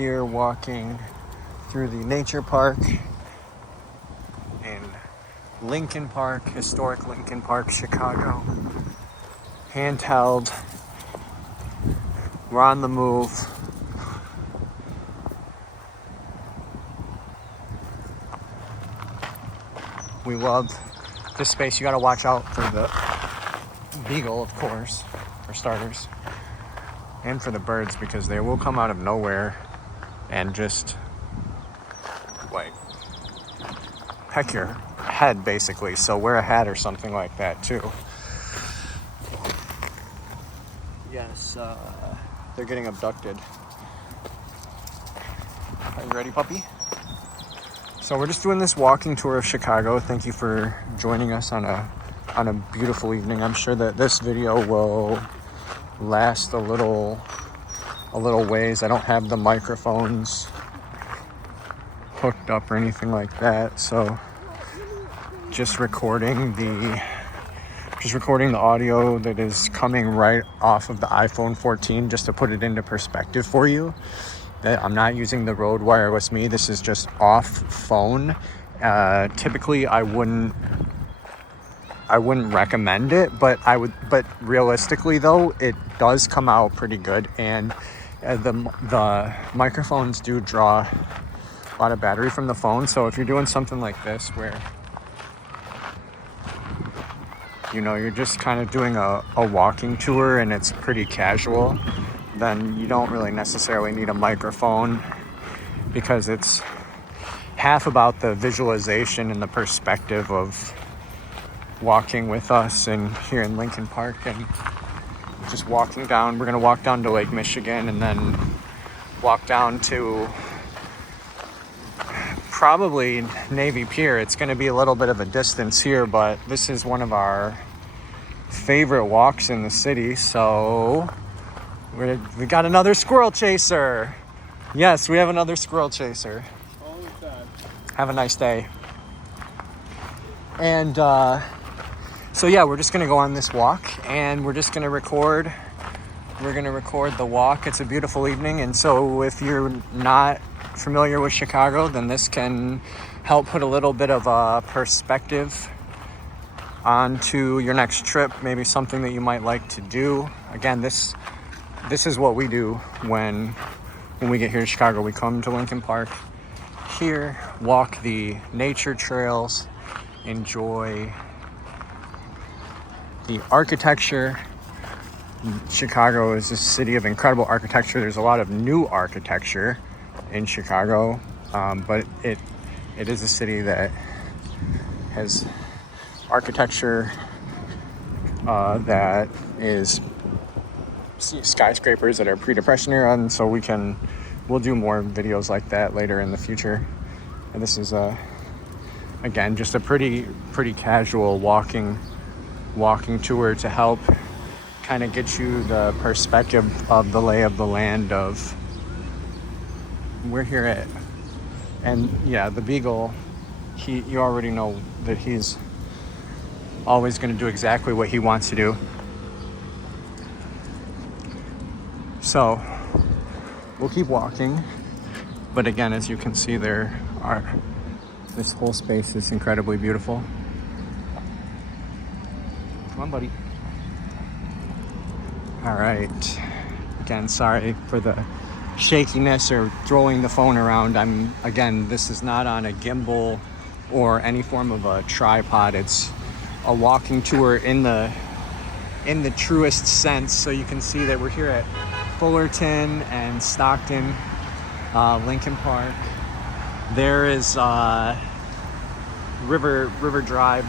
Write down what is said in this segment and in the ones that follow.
here walking through the nature park in Lincoln Park, historic Lincoln Park, Chicago. Handheld. We're on the move. We love this space. You gotta watch out for the beagle, of course, for starters, and for the birds, because they will come out of nowhere and just like peck your head, basically. So wear a hat or something like that too. Yes, they're getting abducted. Are you ready, puppy? So we're just doing this walking tour of Chicago. Thank you for joining us on a beautiful evening. I'm sure that this video will last a little ways. I don't have the microphones hooked up or anything like that, so just recording the audio that is coming right off of the iPhone 14, just to put it into perspective for you. That I'm not using the Rode Wireless Me. This is just off phone. Typically I wouldn't recommend it, but realistically though, it does come out pretty good, and the microphones do draw a lot of battery from the phone. So if you're doing something like this where you're just kind of doing a walking tour and it's pretty casual, then you don't really necessarily need a microphone, because it's half about the visualization and the perspective of walking with us and here in Lincoln Park, and just walking down. We're gonna walk down to Lake Michigan and then walk down to probably Navy Pier. It's gonna be a little bit of a distance here, but this is one of our favorite walks in the city. So we got another squirrel chaser. Yes, we have another squirrel chaser. Always bad. Have a nice day. And so yeah, we're just gonna go on this walk and we're just gonna record. We're gonna record the walk. It's a beautiful evening, and so if you're not familiar with Chicago, then this can help put a little bit of a perspective onto your next trip, maybe something that you might like to do. Again, this is what we do when we get here to Chicago. We come to Lincoln Park here, walk the nature trails, enjoy the architecture. Chicago is a city of incredible architecture. There's a lot of new architecture in Chicago, but it is a city that has architecture that is skyscrapers that are pre-depression era, and so we'll do more videos like that later in the future. And this is again just a pretty casual walking tour to help kind of get you the perspective of the lay of the land of we're here at. And yeah, the beagle, you already know that he's always going to do exactly what he wants to do. So we'll keep walking, but again, as you can see, this whole space is incredibly beautiful. Come on, buddy. All right. Again, sorry for the shakiness or throwing the phone around. This is not on a gimbal or any form of a tripod. It's a walking tour in the truest sense. So you can see that we're here at Fullerton and Stockton, Lincoln Park. There is River Drive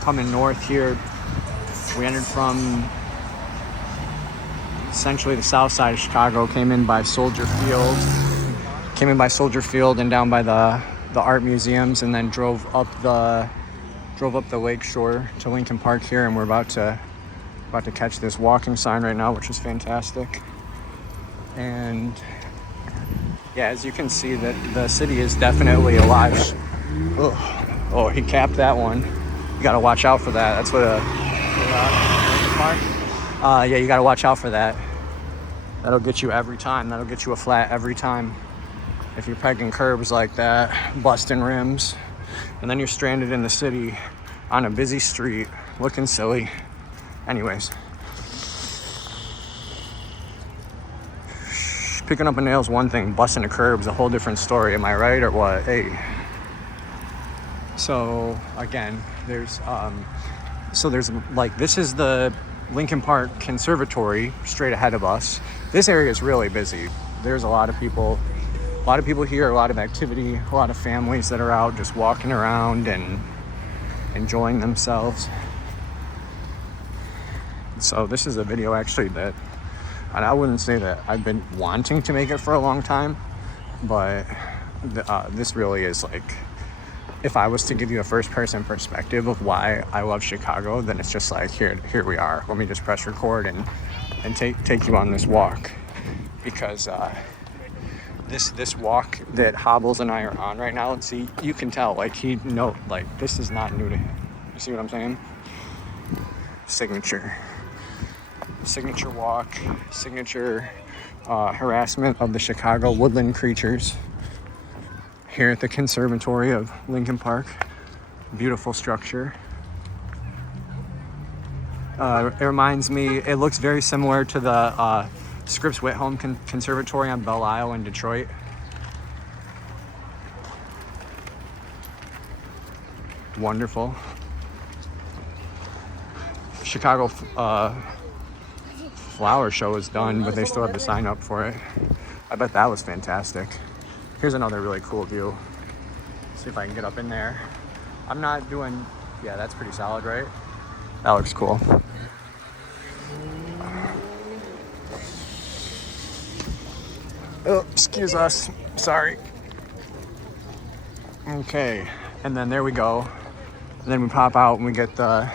coming north here. We entered from essentially the south side of Chicago, came in by Soldier Field and down by the art museums, and then drove up the lake shore to Lincoln Park here, and we're about to catch this walking sign right now, which is fantastic. And yeah, as you can see, that the city is definitely alive. Oh, he capped that one. You gotta watch out for that. That's what Lincoln Park. Yeah, you gotta watch out for that. That'll get you every time. That'll get you a flat every time. If you're pegging curbs like that, busting rims, and then you're stranded in the city on a busy street looking silly. Anyways. Picking up a nail's one thing, busting a curb's a whole different story. Am I right or what? Hey. So again, there's like, this is the Lincoln Park Conservatory straight ahead of us. This area is really busy. There's a lot of people here, a lot of activity, a lot of families that are out just walking around and enjoying themselves. So this is a video actually that, and I wouldn't say that I've been wanting to make it for a long time, but this really is like, if I was to give you a first-person perspective of why I love Chicago, then it's just like, here we are. Let me just press record and take you on this walk, because this walk that Hobbles and I are on right now, and see, you can tell, like, this is not new to him. You see what I'm saying? Signature walk, signature harassment of the Chicago woodland creatures here at the Conservatory of Lincoln Park. Beautiful structure. It reminds me, it looks very similar to the Scripps Whitholm Conservatory on Belle Isle in Detroit. Wonderful. Chicago flower show is done, but they still have to sign up for it. I bet that was fantastic. Here's another really cool view. See if I can get up in there. I'm not doing, yeah, that's pretty solid, right? That looks cool. Oh, excuse us, sorry. Okay, and then there we go. And then we pop out and we get the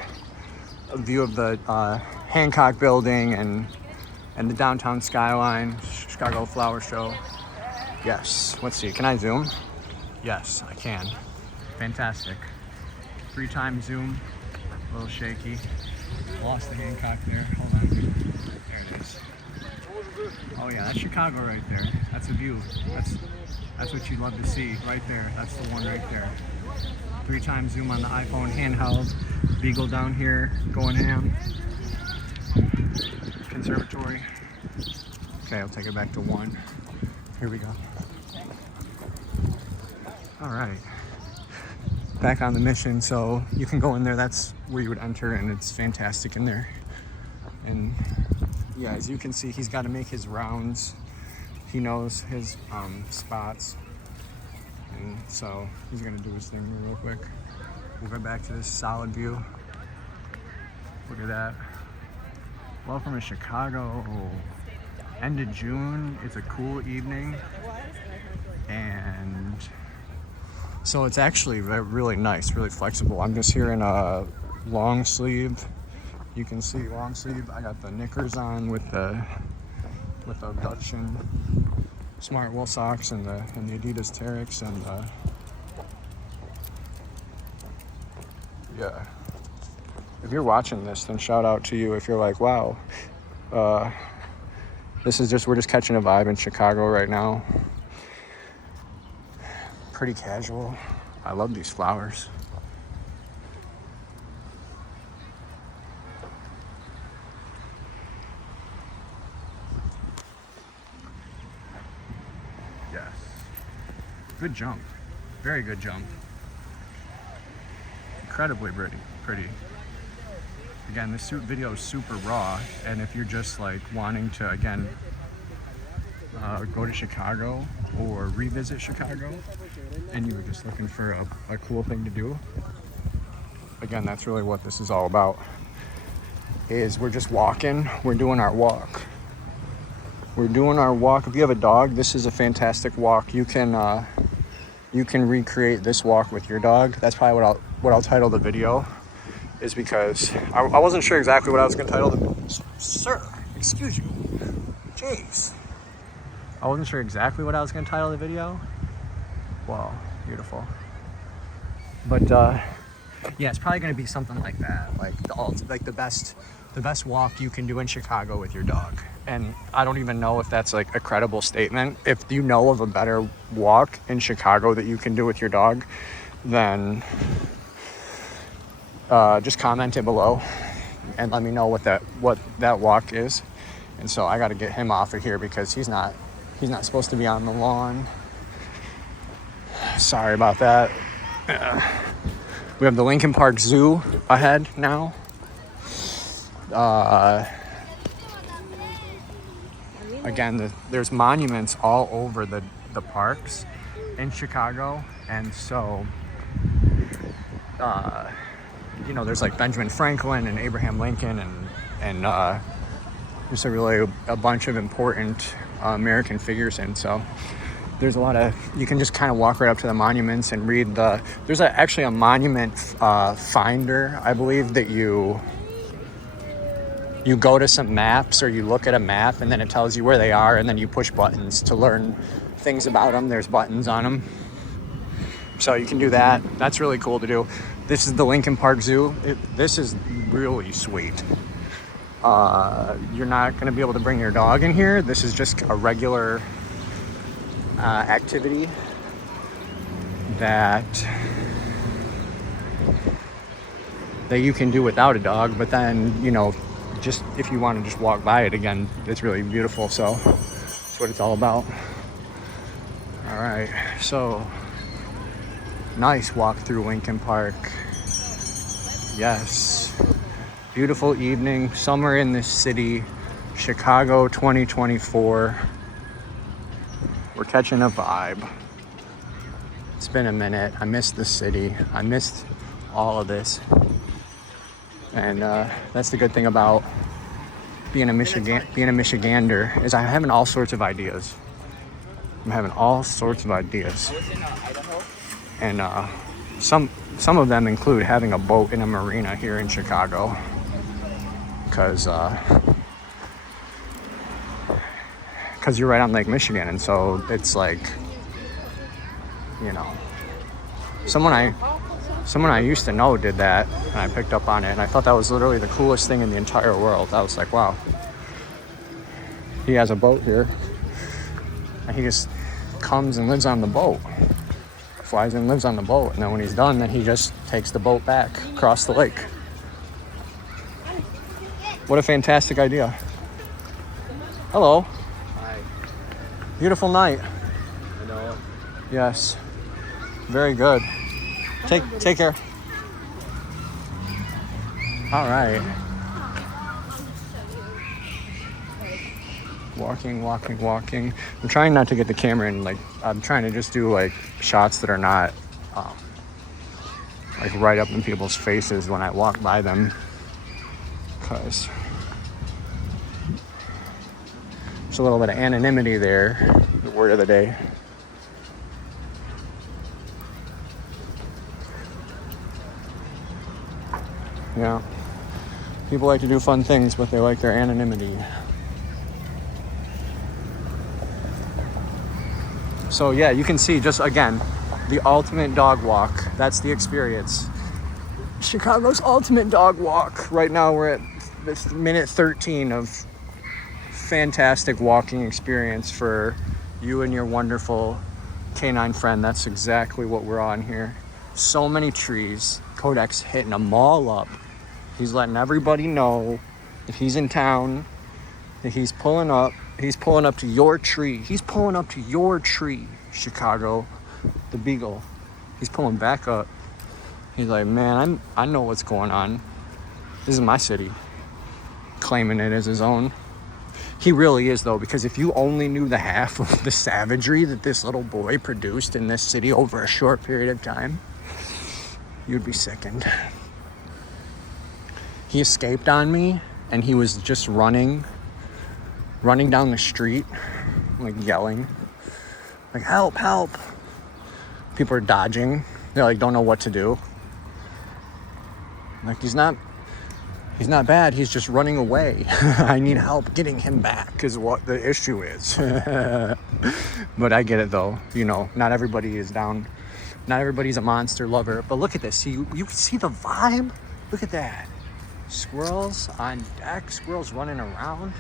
view of the Hancock Building and the downtown skyline, Chicago Flower Show. Yes, let's see, can I zoom? Yes, I can. Fantastic. 3x zoom, a little shaky. Lost the Hancock there, hold on. There it is. Oh yeah, that's Chicago right there. That's a view. That's what you love to see, right there. That's the one right there. 3x zoom on the iPhone handheld. Beagle down here, going ham. Conservatory. Okay, I'll take it back to 1. Here we go. All right. Back on the mission, so you can go in there. That's where you would enter, and it's fantastic in there. And yeah, as you can see, he's got to make his rounds. He knows his spots. And so he's gonna do his thing real quick. We'll go back to this solid view. Look at that. Welcome to Chicago. End of June. It's a cool evening. And so it's actually really nice, really flexible. I'm just here in a long sleeve. You can see long sleeve. I got the knickers on with the Dutchin Smart Wool socks and the Adidas Terex and yeah. If you're watching this, then shout out to you. If you're like, wow, we're just catching a vibe in Chicago right now. Pretty casual. I love these flowers. Yes. Good jump. Very good jump. Incredibly pretty. Again, this video is super raw, and if you're just like wanting to, again, go to Chicago or revisit Chicago, and you were just looking for a cool thing to do, again, that's really what this is all about. Is we're just walking, we're doing our walk. We're doing our walk. If you have a dog, this is a fantastic walk. You can recreate this walk with your dog. That's probably what I'll title the video. Is because I wasn't sure exactly what I was going to title the... Sir, excuse you. Jeez. I wasn't sure exactly what I was going to title the video. Wow, beautiful. But yeah, it's probably going to be something like that, like the best the best walk you can do in Chicago with your dog. And I don't even know if that's like a credible statement. If you know of a better walk in Chicago that you can do with your dog, then just comment it below and let me know what that walk is. And so I got to get him off of here because he's not supposed to be on the lawn. Sorry about that. We have the Lincoln Park Zoo ahead now. Again, there's monuments all over the parks in Chicago, and so there's like Benjamin Franklin and Abraham Lincoln and just a bunch of important American figures, and so there's a lot of, you can just kind of walk right up to the monuments and read there's actually a monument finder, I believe, that you go to some maps or you look at a map and then it tells you where they are, and then you push buttons to learn things about them. There's buttons on them. So you can do that. That's really cool to do. This is the Lincoln Park Zoo. This is really sweet. You're not going to be able to bring your dog in here. This is just a regular activity that you can do without a dog, but then, just if you want to just walk by it again, it's really beautiful. So that's what it's all about. All right, so nice walk through Lincoln Park. Yes, beautiful evening, summer in this city, Chicago 2024. We're catching a vibe. It's been a minute. I missed the city. I missed all of this. And that's the good thing about being a Michigander, is I'm having all sorts of ideas. And some of them include having a boat in a marina here in Chicago, because you're right on Lake Michigan, and so it's like, someone I used to know did that, and I picked up on it, and I thought that was literally the coolest thing in the entire world. I was like, wow, he has a boat here, and he just comes and lives on the boat, flies and lives on the boat, and then when he's done, then he just takes the boat back across the lake. What a fantastic idea. Hello. Hi. Beautiful night. I know. Yes. Very good. Take care. All right. Walking. I'm trying not to get the camera in, I'm trying to just do shots that are not right up in people's faces when I walk by them, because there's a little bit of anonymity there, the word of the day. Yeah, people like to do fun things, but they like their anonymity. So yeah, you can see, just again, the ultimate dog walk. That's the experience. Chicago's ultimate dog walk. Right now we're at this minute 13 of fantastic walking experience for you and your wonderful canine friend. That's exactly what we're on here. So many trees. Kodak's hitting them all up. He's letting everybody know that he's in town, that he's pulling up. He's pulling up to your tree. He's pulling up to your tree, Chicago, the Beagle. He's pulling back up. He's like, man, I know what's going on. This is my city. Claiming it as his own. He really is, though, because if you only knew the half of the savagery that this little boy produced in this city over a short period of time, you'd be sickened. He escaped on me, and he was just running down the street, yelling, help, help. People are dodging. They don't know what to do. He's not bad. He's just running away. I need help getting him back is what the issue is. But I get it, though. Not everybody is down. Not everybody's a monster lover. But look at this. You see the vibe? Look at that. Squirrels on deck, squirrels running around,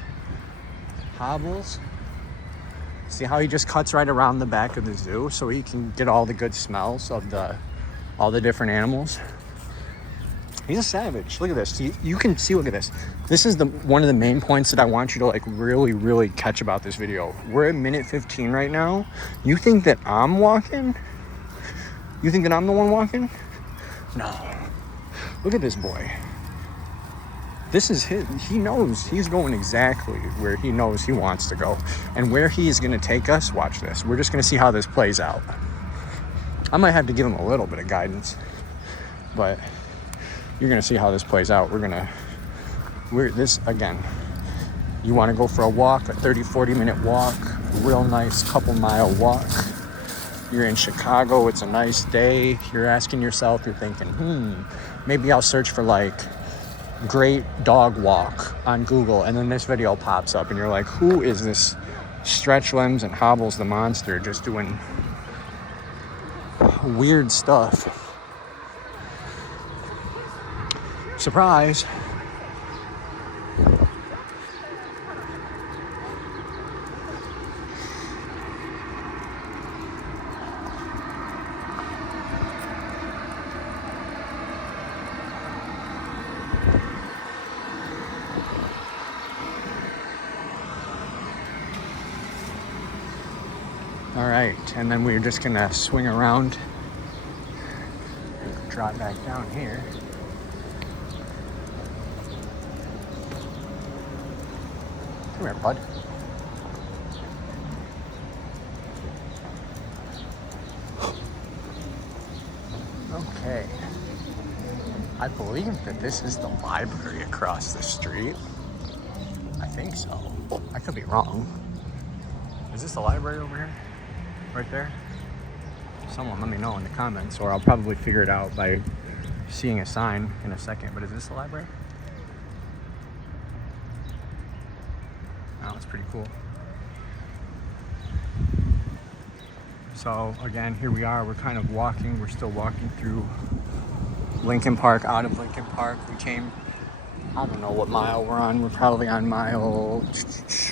hobbles. See how he just cuts right around the back of the zoo so he can get all the good smells of all the different animals. He's a savage. Look at this. You can see, look at this. This is one of the main points that I want you to like really catch about this video. We're at minute 15 right now. You think that I'm walking? You think that I'm the one walking? No. Look at this boy. This is he knows he's going exactly where he knows he wants to go. And where he is gonna take us, watch this. We're just gonna see how this plays out. I might have to give him a little bit of guidance, but you're gonna see how this plays out. This again, you wanna go for a walk, a 30-40 minute walk, a real nice couple mile walk. You're in Chicago, it's a nice day. You're asking yourself, you're thinking, maybe I'll search for like great dog walk on Google, and then this video pops up and you're like, who is this Stretch Limbs and Hobbles the Monster just doing weird stuff? Surprise. All right, and then we're just gonna swing around, drop back down here. Come here, bud. Okay. I believe that this is the library across the street. I think so. I could be wrong. Is this the library over here? Right there? Someone let me know in the comments, or I'll probably figure it out by seeing a sign in a second. But is this the library? Oh, it's pretty cool. So again, here we are. We're kind of walking. We're still walking through Lincoln Park, out of Lincoln Park. We came, I don't know what mile we're on. We're probably on mile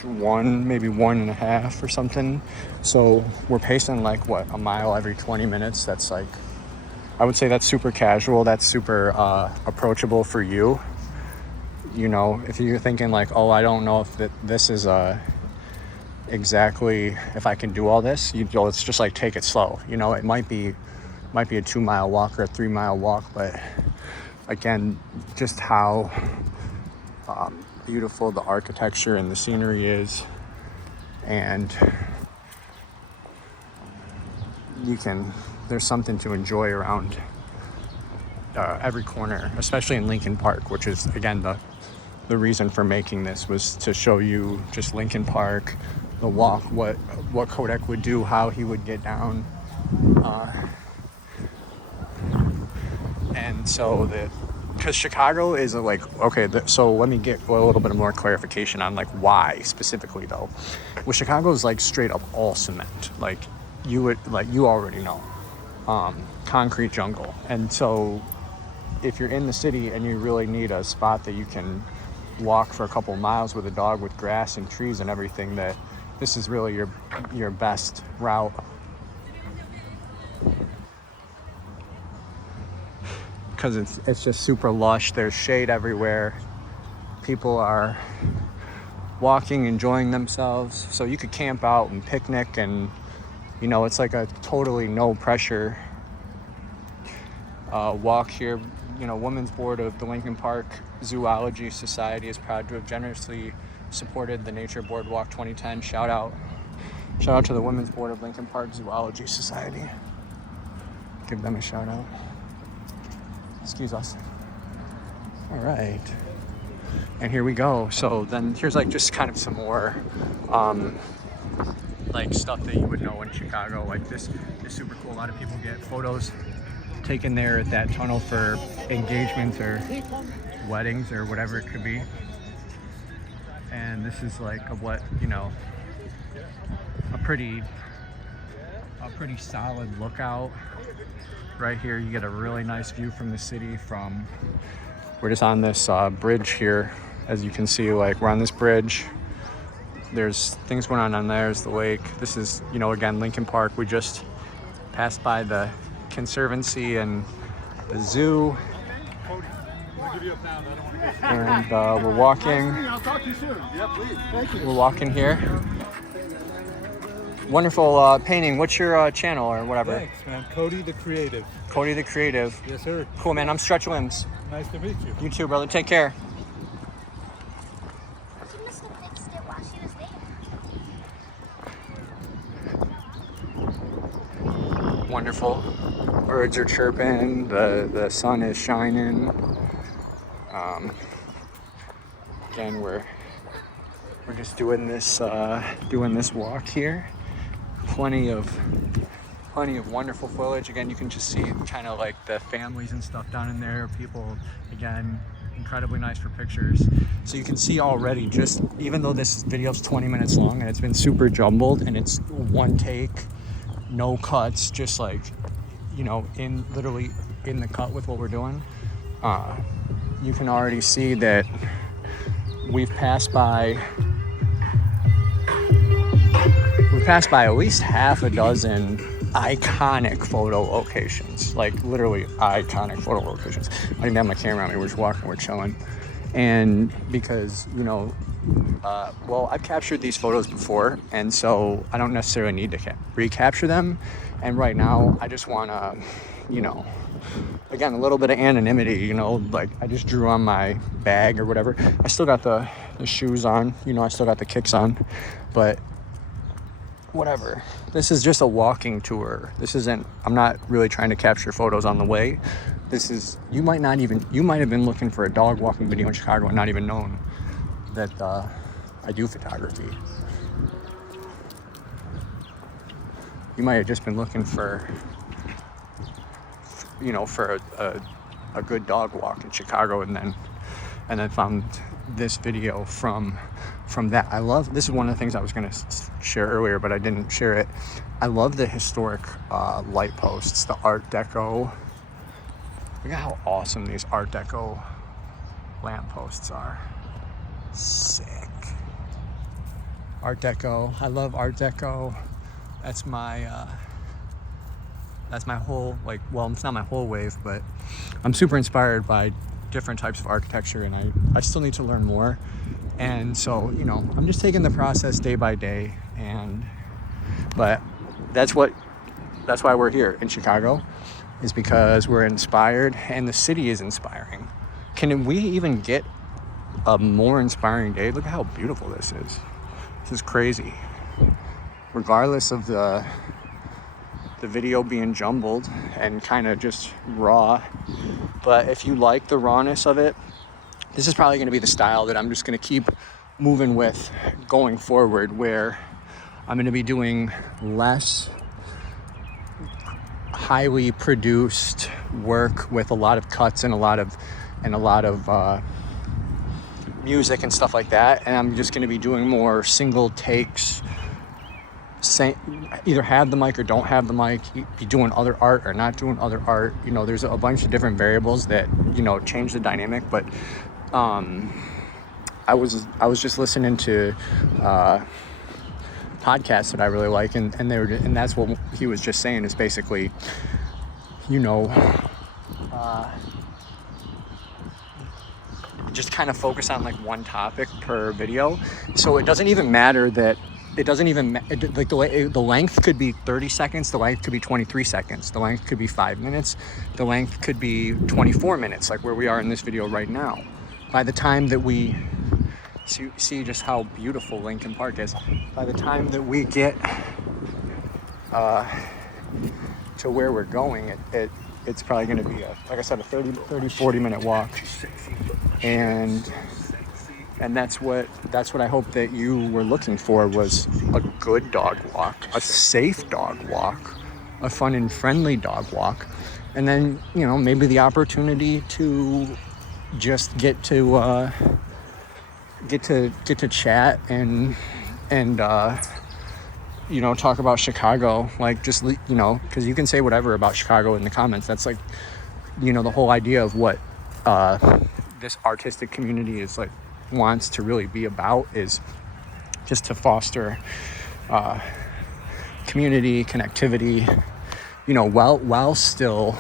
1, maybe 1.5 or something. So we're pacing like what, a mile every 20 minutes. That's like, I would say that's super casual. That's super approachable for you. You know, if you're thinking like, oh, I don't know if this is exactly if I can do all this, it's just like take it slow. You know, it might be a 2 mile walk or a 3 mile walk, but again, just how beautiful the architecture and the scenery is, and there's something to enjoy around every corner, especially in Lincoln Park, which is again the reason for making this was to show you just Lincoln Park, the walk, what Kodak would do, how he would get down, and so because Chicago is okay, so let me get a little bit more clarification on like why specifically though. Well, Chicago is like straight up all cement, like you already know, concrete jungle. And so if you're in the city and you really need a spot that you can walk for a couple miles with a dog, with grass and trees and everything, that this is really your best route. Because it's just super lush. There's shade everywhere. People are walking, enjoying themselves. So you could camp out and picnic, and you know, it's like a totally no pressure walk here. You know, Women's Board of the Lincoln Park Zoology Society is proud to have generously supported the Nature Boardwalk 2010. Shout out to the Women's Board of Lincoln Park Zoology Society. Give them a shout out. Excuse us. All right. And here we go. So then here's like just kind of some more like stuff that you would know in Chicago. Like this is super cool. A lot of people get photos taken there at that tunnel for engagements or weddings or whatever it could be. And this is like a pretty solid lookout. Right here you get a really nice view from the city, from we're just on this bridge here. As you can see, like we're on this bridge. There's things going on there. There's the lake. This is, you know, again, Lincoln Park. We just passed by the Conservancy and the zoo. And we're walking. I'll talk to you soon. Yeah, please. Thank you. We're walking here. Wonderful painting. What's your channel or whatever? Thanks, man. Cody the Creative. Cody the Creative. Yes, sir. Cool, man. I'm Stretch Limbs. Nice to meet you. You too, brother. Take care. She must have fixed it while she was there. Wonderful. Birds are chirping. The sun is shining. Again, we're just doing this walk here. Plenty of wonderful foliage. Again, you can just see kind of like the families and stuff down in there. People, again, incredibly nice for pictures. So you can see already, just even though this video is 20 minutes long and it's been super jumbled and it's one take, no cuts, just like, you know, literally in the cut with what we're doing. You can already see that we've passed by at least half a dozen iconic photo locations, like literally iconic photo locations. I didn't even have my camera on me. We're just walking, we're chilling. And because, you know, well, I've captured these photos before, and so I don't necessarily need to recapture them. And right now, I just want to, you know, again, a little bit of anonymity, you know, like I just drew on my bag or whatever. I still got the shoes on, you know, I still got the kicks on, but whatever. This is just a walking tour. I'm not really trying to capture photos on the way. You might have been looking for a dog walking video in Chicago and not even known that I do photography. You might have just been looking for, you know, for a good dog walk in Chicago, and then found this video from that. This is one of the things I was going to share earlier, but I didn't share it. I love the historic light posts, the Art Deco. Look at how awesome these Art Deco lamp posts are. Sick. Art Deco. I love Art Deco. That's my whole, like, well, it's not my whole wave, but I'm super inspired by different types of architecture, and I still need to learn more. And so, you know, I'm just taking the process day by day, but that's why we're here in Chicago, is because we're inspired and the city is inspiring. Can we even get a more inspiring day? Look at how beautiful this is. This is crazy. Regardless of the video being jumbled and kind of just raw, but if you like the rawness of it, this is probably going to be the style that I'm just going to keep moving with going forward, where I'm going to be doing less highly produced work with a lot of cuts and a lot of music and stuff like that, and I'm just going to be doing more single takes. Either have the mic or don't have the mic, be doing other art or not doing other art. You know, there's a bunch of different variables that, you know, change the dynamic. But I was just listening to podcasts that I really like, and that's what he was just saying, is basically, you know, just kind of focus on like one topic per video. So it doesn't even matter that like the length could be 30 seconds, the length could be 23 seconds, the length could be 5 minutes, the length could be 24 minutes, like where we are in this video right now. By the time that we see just how beautiful Lincoln Park is, by the time that we get to where we're going, it's probably going to be like I said, a 40 minute walk. And that's what I hope that you were looking for, was a good dog walk, a safe dog walk, a fun and friendly dog walk, and then, you know, maybe the opportunity to just get to chat and you know, talk about Chicago, like, just, you know, because you can say whatever about Chicago in the comments. That's like, you know, the whole idea of what this artistic community is like wants to really be about, is just to foster community, connectivity, you know, while still.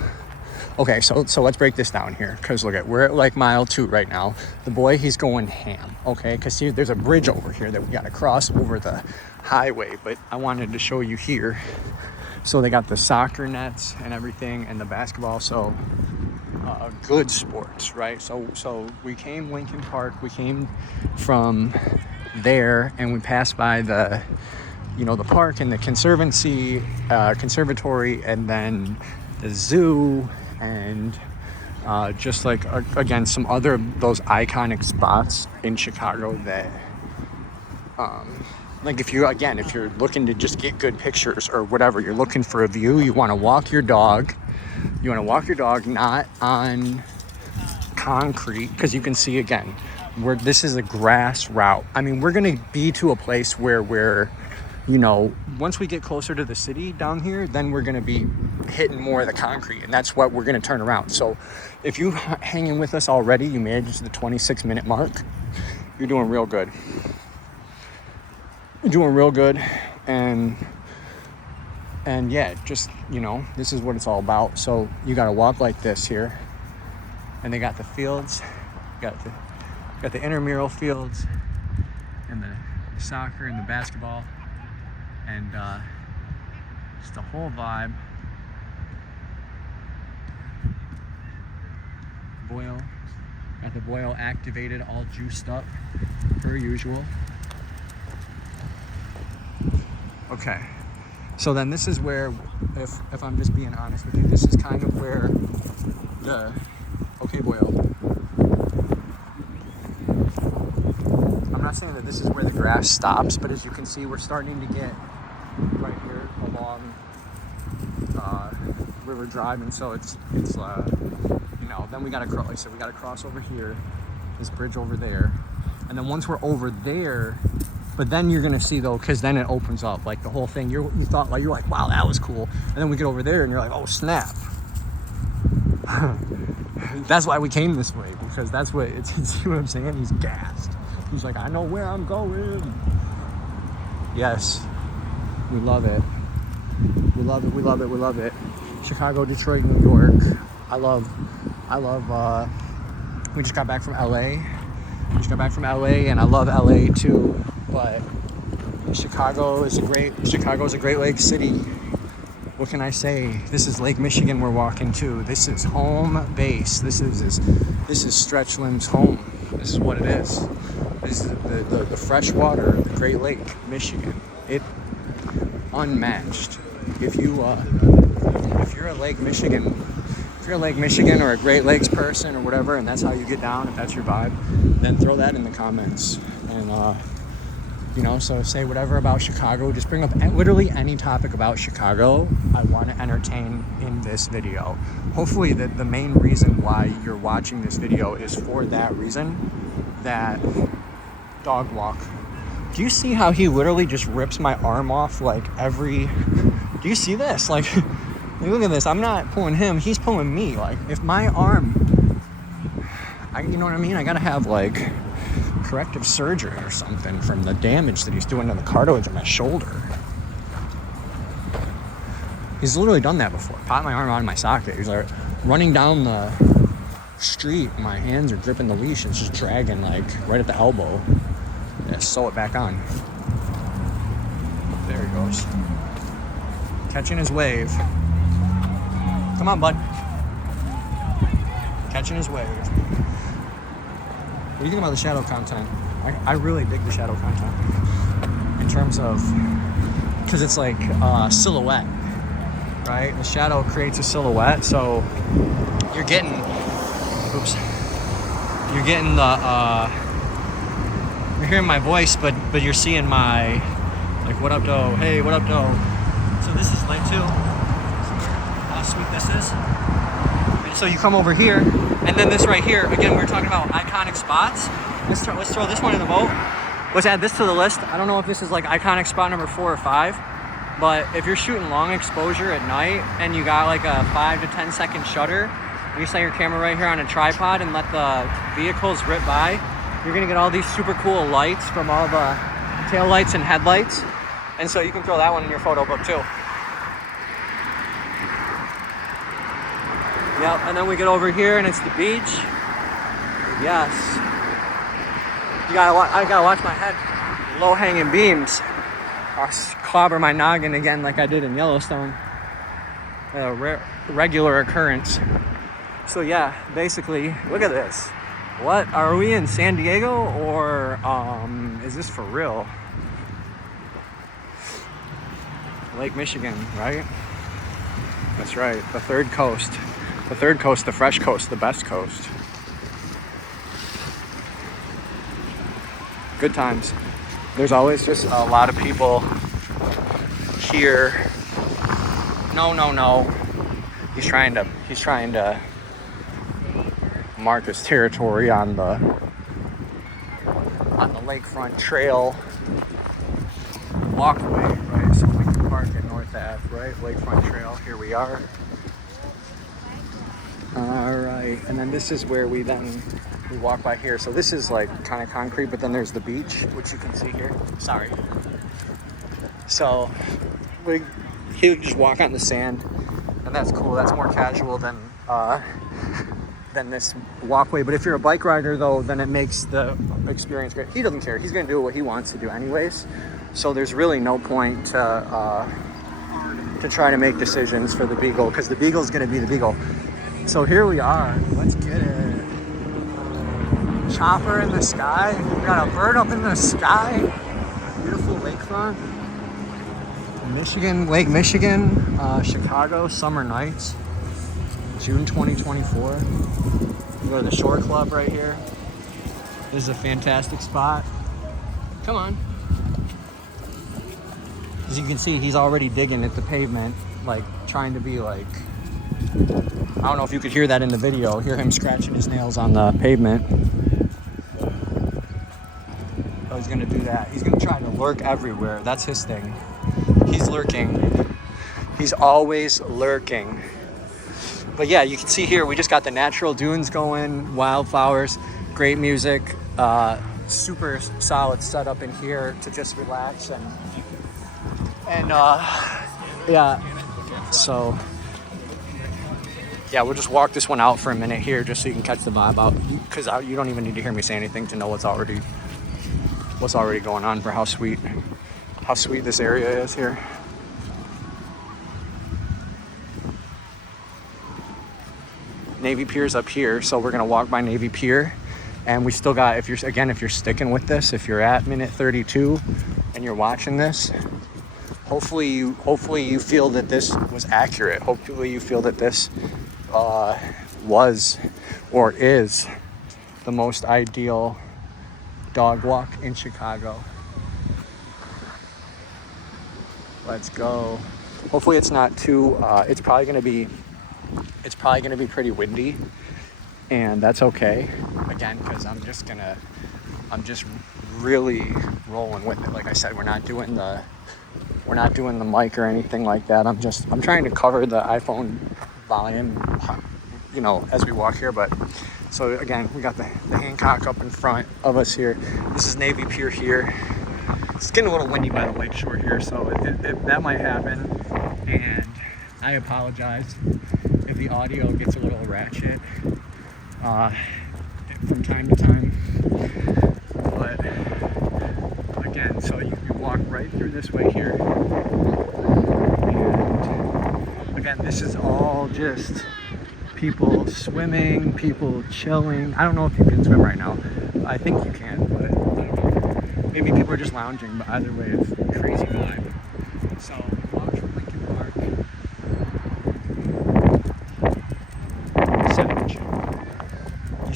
Okay, so let's break this down here, because look at, we're at like mile 2 right now. The boy, he's going ham, okay? Because see, there's a bridge over here that we got to cross over the highway, but I wanted to show you here. So they got the soccer nets and everything, and the basketball, so good sports, right? So we came Lincoln Park, we came from there, and we passed by the, you know, the park and the conservancy, conservatory, and then the zoo, and just like again some other those iconic spots in Chicago that like if you're looking to just get good pictures or whatever, you're looking for a view, you want to walk your dog not on concrete, because you can see again where this is a grass route. I mean, we're gonna be to a place where we're, you know, once we get closer to the city down here, then we're going to be hitting more of the concrete, and that's what we're going to turn around. So if you hanging with us already, you made it to the 26-minute mark, you're doing real good. You're doing real good. And yeah, just, you know, this is what it's all about. So you got to walk like this here, and they got the fields, got the intramural fields, and the soccer and the basketball, and just the whole vibe. Boyle, got the Boyle activated, all juiced up per usual. Okay, so then this is where, if I'm just being honest with you, this is kind of where the, okay Boyle, I'm not saying that this is where the grass stops, but as you can see, we're starting to get right here along River Drive, and so it's you know, then we gotta cross. Like I said, we gotta cross over here, this bridge over there, and then once we're over there, but then you're gonna see though, because then it opens up like the whole thing. You're like, wow, that was cool, and then we get over there, and you're like, oh snap. That's why we came this way, because that's what it's. See what I'm saying? He's gassed. He's like, I know where I'm going. Yes, we love it. We love it. We love it. We love it. Chicago, Detroit, New York. I love. We just got back from LA. And I love LA too. But Chicago is a Great Lakes city. What can I say? This is Lake Michigan we're walking to. This is home base. This is Stretch Lim's home. This is what it is. This is the fresh water, the Great Lake, Michigan. It unmatched. If you're a Lake Michigan or a Great Lakes person or whatever, and that's how you get down, if that's your vibe, then throw that in the comments. And you know, so say whatever about Chicago. Just bring up literally any topic about Chicago I want to entertain in this video. Hopefully the main reason why you're watching this video is for that reason, that dog walk. Do you see how he literally just rips my arm off like every... Do you see this? Like, look at this. I'm not pulling him. He's pulling me. Like, if my arm... you know what I mean? I gotta have, like, corrective surgery or something from the damage that he's doing to the cartilage of my shoulder. He's literally done that before. Popped my arm out of my socket. He's like running down the street. My hands are gripping the leash and it's just dragging like right at the elbow. Yeah, sew it back on. There he goes. Catching his wave. Come on, bud. Catching his wave. What do you think about the shadow content? I really dig the shadow content. In terms of, because it's like silhouette, right? The shadow creates a silhouette, so you're getting, you're getting the, you're hearing my voice, but you're seeing my, like, what up, doe? Hey, what up, doe? So this is Lake 2. How sweet this is. And so you come over here, and then this right here, again, we were talking about iconic spots. Let's throw this one in the boat. Let's add this to the list. I don't know if this is like iconic spot number 4 or 5, but if you're shooting long exposure at night and you got like a 5 to 10 second shutter, you set your camera right here on a tripod and let the vehicles rip by, you're gonna get all these super cool lights from all the tail lights and headlights. And so you can throw that one in your photo book too. Yep, and then we get over here and it's the beach. Yes. I gotta watch my head. Low-hanging beams. I'll clobber my noggin again like I did in Yellowstone. A regular occurrence. So yeah, basically, look at this. What, are we in San Diego or is this for real? Lake Michigan, right? That's right, the third coast. The third coast, the fresh coast, the best coast. Good times. There's always just a lot of people here. No. He's trying to mark his territory on the lakefront trail walkway, right? So we can park at North Ave, right? Lakefront trail, here we are. All right, and then this is where we walk by here. So this is like kind of concrete, but then there's the beach, which you can see here. Sorry. So he would just walk on the sand, and that's cool. That's more casual than this walkway. But if you're a bike rider, though, then it makes the experience great. He doesn't care. He's gonna do what he wants to do anyways. So there's really no point to try to make decisions for the Beagle, because the Beagle's gonna be the Beagle. So here we are. Let's get it. Chopper in the sky. We got a bird up in the sky. Beautiful lakefront. Michigan, Lake Michigan, Chicago, summer nights. June 2024. We go to the Shore Club right here. This is a fantastic spot. Come on. As you can see, he's already digging at the pavement, like trying to be like, I don't know if you could hear that in the video, hear him scratching his nails on the pavement. Oh, he's gonna do that. He's gonna try to lurk everywhere. That's his thing. He's lurking. He's always lurking. But yeah, you can see here, we just got the natural dunes going, wildflowers, great music, super solid setup in here to just relax and yeah, so yeah, we'll just walk this one out for a minute here just so you can catch the vibe out, because you don't even need to hear me say anything to know what's already going on for how sweet this area is here. Navy Pier's up here, so we're gonna walk by Navy Pier, and we still got, if you're sticking with this, if you're at minute 32 and you're watching this, hopefully you feel that this was accurate. Hopefully you feel that this was or is the most ideal dog walk in Chicago. Let's go. Hopefully it's not too, it's probably gonna be pretty windy, and that's okay, again, because I'm just really rolling with it. Like I said, we're not doing the mic or anything like that. I'm trying to cover the iPhone volume, as we walk here. But so again, we got the Hancock up in front of us here. This is Navy Pier here. It's getting a little windy by the lakeshore here, so that might happen, and I apologize if the audio gets a little ratchet from time to time. But again, so you walk right through this way here, and again, this is all just people swimming, people chilling. I don't know if you can swim right now. I think you can, but maybe people are just lounging, but either way, it's a crazy vibe. So walk from Lincoln Park. Savage. You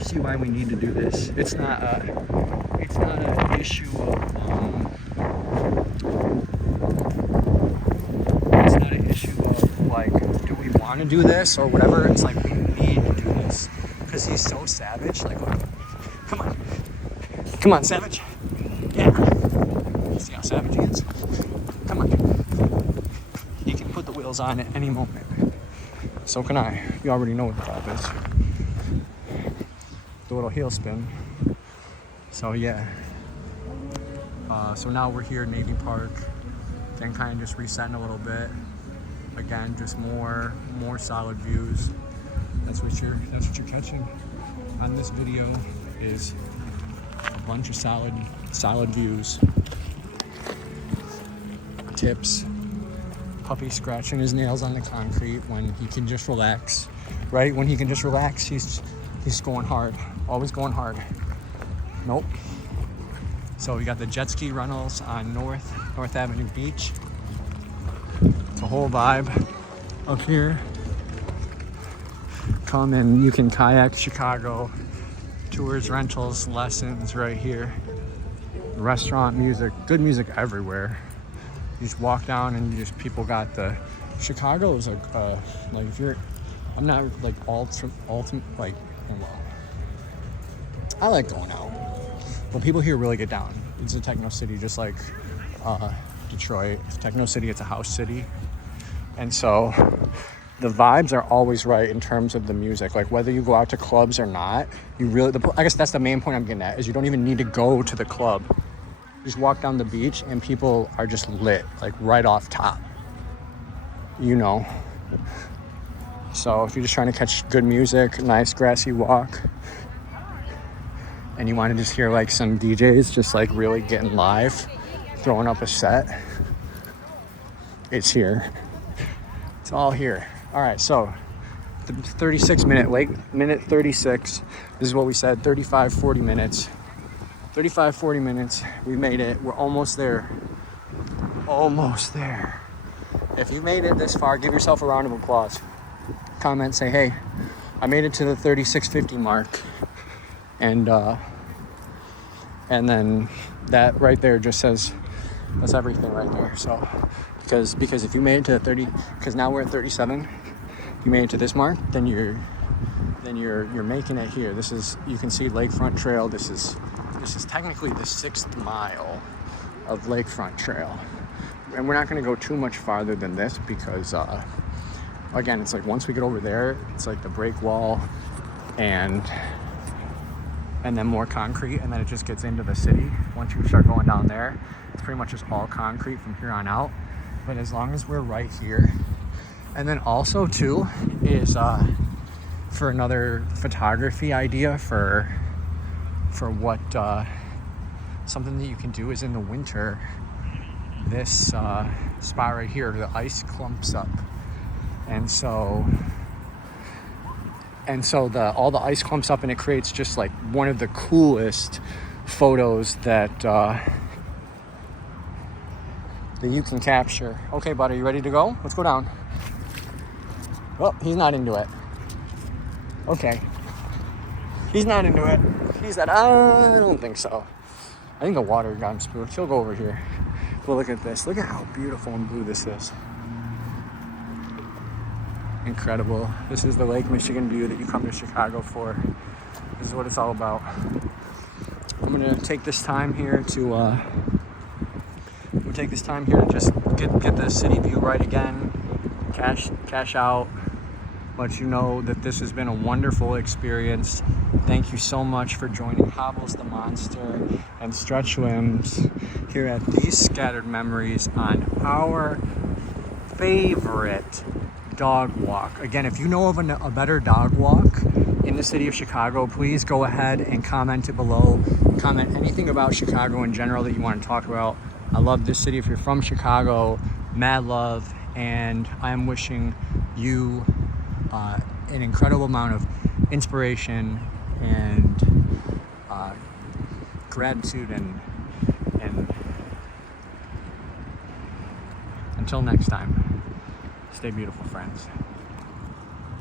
see why we need to do this. It's not an issue of like, do we want to do this or whatever. It's like, we need to do this because he's so savage. Like, look, come on, Savage. Yeah. See how savage he is? Come on. He can put the wheels on at any moment. So can I. You already know what the top is. The little heel spin. So yeah. So now we're here at Navy Park. Then kind of just resetting a little bit. Again, just more solid views. That's what you're catching on this video is a bunch of solid views. Tips. Puppy scratching his nails on the concrete when he can just relax. Right? When he can just relax, he's going hard. Always going hard. Nope. So we got the jet ski rentals on North Avenue Beach. It's a whole vibe up here. Come and you can kayak Chicago. Tours, rentals, lessons right here. Restaurant, music, good music everywhere. You just walk down and people got the Chicago is like if you're, I'm not like ultimate like, well, I like going out, but people here really get down. It's a techno city, just like Detroit. Techno city, it's a house city, and so the vibes are always right in terms of the music. Like whether you go out to clubs or not, you really. I guess that's the main point I'm getting at is you don't even need to go to the club. Just walk down the beach and people are just lit, like right off top, you know. So if you're just trying to catch good music, nice grassy walk, and you want to just hear like some DJs just like really getting live, throwing up a set, it's here. It's all here. All right, so the minute 36, this is what we said, 40 minutes. 40 minutes, we made it. We're almost there. Almost there. If you made it this far, give yourself a round of applause. Comment, say, hey, I made it to the 36:50 mark. And then that right there just says, that's everything right there. So, because if you made it to the 30, because now we're at 37, if you made it to this mark, then you're making it here. This is, you can see Lakefront Trail. This is technically the 6th mile of Lakefront Trail. And we're not going to go too much farther than this because, again, it's like once we get over there, it's like the break wall and then more concrete, and then it just gets into the city. Once you start going down there, it's pretty much just all concrete from here on out. But as long as we're right here, and then also too is for another photography idea for what something that you can do is in the winter, this spot right here, the ice clumps up, and so all the ice clumps up, and it creates just like one of the coolest photos that you can capture. Okay, bud, are you ready to go? Let's go down. Well, he's not into it. Okay. He's not into it. He said, I don't think so. I think the water got him spooked. He'll go over here. But look at this. Look at how beautiful and blue this is. Incredible. This is the Lake Michigan view that you come to Chicago for. This is what it's all about. I'm gonna take this time here to just get the city view right again. Cash out. Let you know that this has been a wonderful experience. Thank you so much for joining Hobbles the Monster and Stretch Limbs here at These Scattered Memories on our favorite dog walk. Again, if you know of a better dog walk in the city of Chicago, please go ahead and comment it below. Comment anything about Chicago in general that you want to talk about. I love this city. If you're from Chicago, mad love, and I am wishing you an incredible amount of inspiration and gratitude, and until next time, stay beautiful, friends.